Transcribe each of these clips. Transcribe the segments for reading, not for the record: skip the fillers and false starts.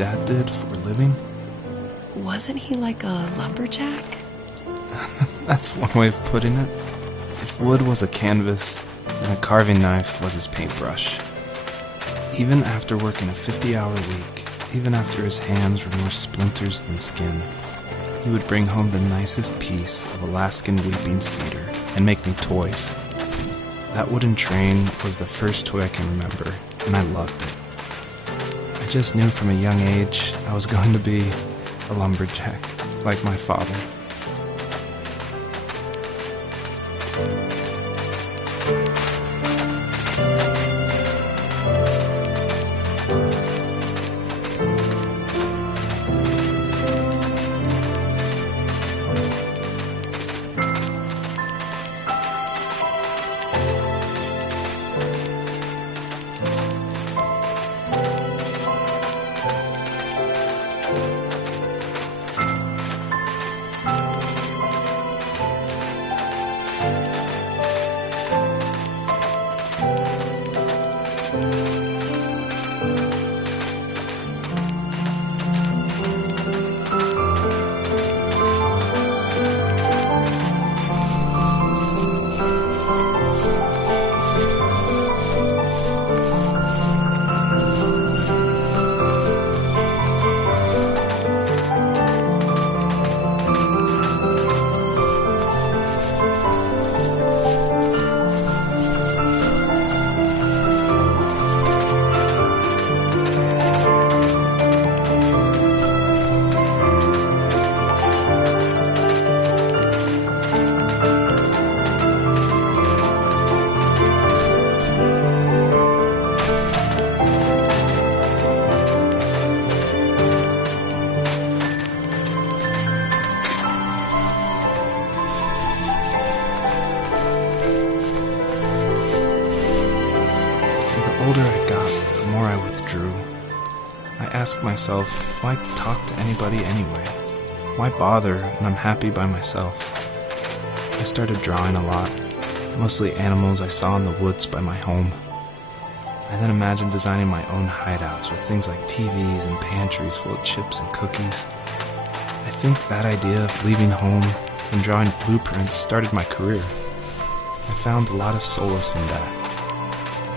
Dad did for a living? Wasn't he like a lumberjack? That's one way of putting it. If wood was a canvas, then a carving knife was his paintbrush. Even after working a 50-hour week, even after his hands were more splinters than skin, he would bring home the nicest piece of Alaskan weeping cedar and make me toys. That wooden train was the first toy I can remember, and I loved it. I just knew from a young age I was going to be a lumberjack, like my father. The older I got, the more I withdrew. I asked myself, why talk to anybody anyway? Why bother when I'm happy by myself? I started drawing a lot, mostly animals I saw in the woods by my home. I then imagined designing my own hideouts with things like TVs and pantries full of chips and cookies. I think that idea of leaving home and drawing blueprints started my career. I found a lot of solace in that.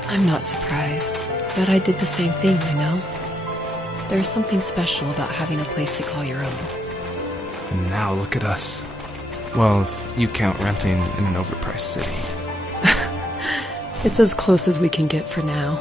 I'm not surprised, but I did the same thing, you know? There's something special about having a place to call your own. And now look at us. Well, if you count renting in an overpriced city. It's as close as we can get for now.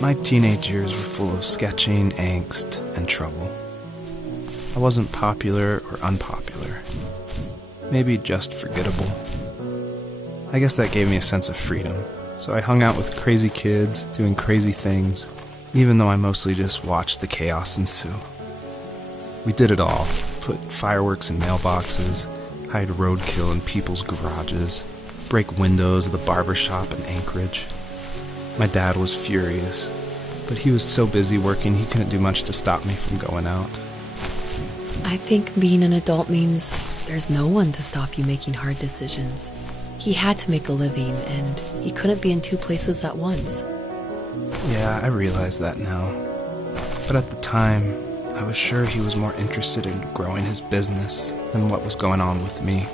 My teenage years were full of sketching, angst, and trouble. I wasn't popular or unpopular. Maybe just forgettable. I guess that gave me a sense of freedom, so I hung out with crazy kids, doing crazy things, even though I mostly just watched the chaos ensue. We did it all. Put fireworks in mailboxes, hide roadkill in people's garages, break windows of the barber shop in Anchorage. My dad was furious, but he was so busy working he couldn't do much to stop me from going out. I think being an adult means there's no one to stop you making hard decisions. He had to make a living, and he couldn't be in two places at once. Yeah, I realize that now. But at the time, I was sure he was more interested in growing his business than what was going on with me.